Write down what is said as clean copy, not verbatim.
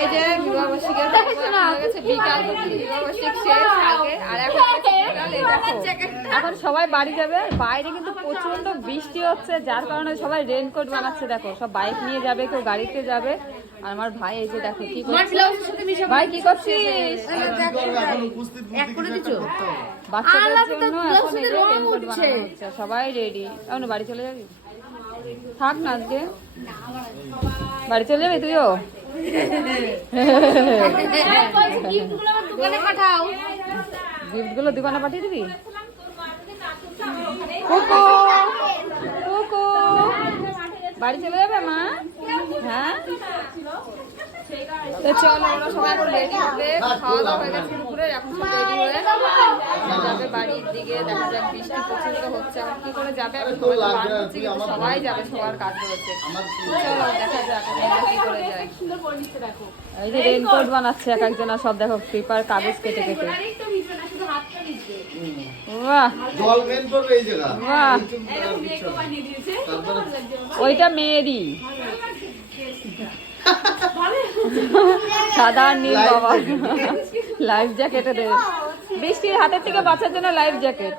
এই যে বিবাহবার্ষিকের বিকাল বিবাহবার্ষিক শেষ আগে আর এখন সবাই বাড়ি যাবে। বাইরে কিন্তু প্রচন্ড বৃষ্টি হচ্ছে, যার কারণে সবাই রেনকোট বানাচ্ছে। দেখো সব বাইক নিয়ে যাবে, কেউ গাড়িতে যাবে। আর আমার ভাই এই যে দেখো কি করছে। ভাই কি করছিস? বাচ্চাদের জন্য এখন এই যে রেনকোট বানানো হচ্ছে, সবাই রেডি। এখন বাড়ি চলে যাবি? থাক না, আজকে বাড়ি চলে যাবি তুইও? গিফট গুলো দোকানে পাঠিয়ে দিবি? কুকু কুকু বাড়ি চলে যাবে মা? হ্যাঁ তো চলো, ওরা সবাই এখন রেডি হবে। খাওয়া দাওয়া হয়ে গেছে দুপুরে, এখন সব রেডি হয়ে যাবে বাড়ির দিকে। দেখা যাক বৃষ্টি প্রচন্ড হচ্ছে, এখন কি করে যাবে। আমি সবাই প্ল্যান করছি, কিন্তু সবাই যাবে, সবার কাজ রয়েছে। চলো দেখা যাক কি করে যায়। এই যে রেনকোট বানাচ্ছে এক একজন, সব দেখো পেপার কাগজ কেটে কেটে। বাহ বাহ, ওইটা মেয়েরই সাদা নীল বাবা। লাইফ জ্যাকেটে দেবে, বৃষ্টির হাতের থেকে বাঁচার জন্য লাইফ জ্যাকেট।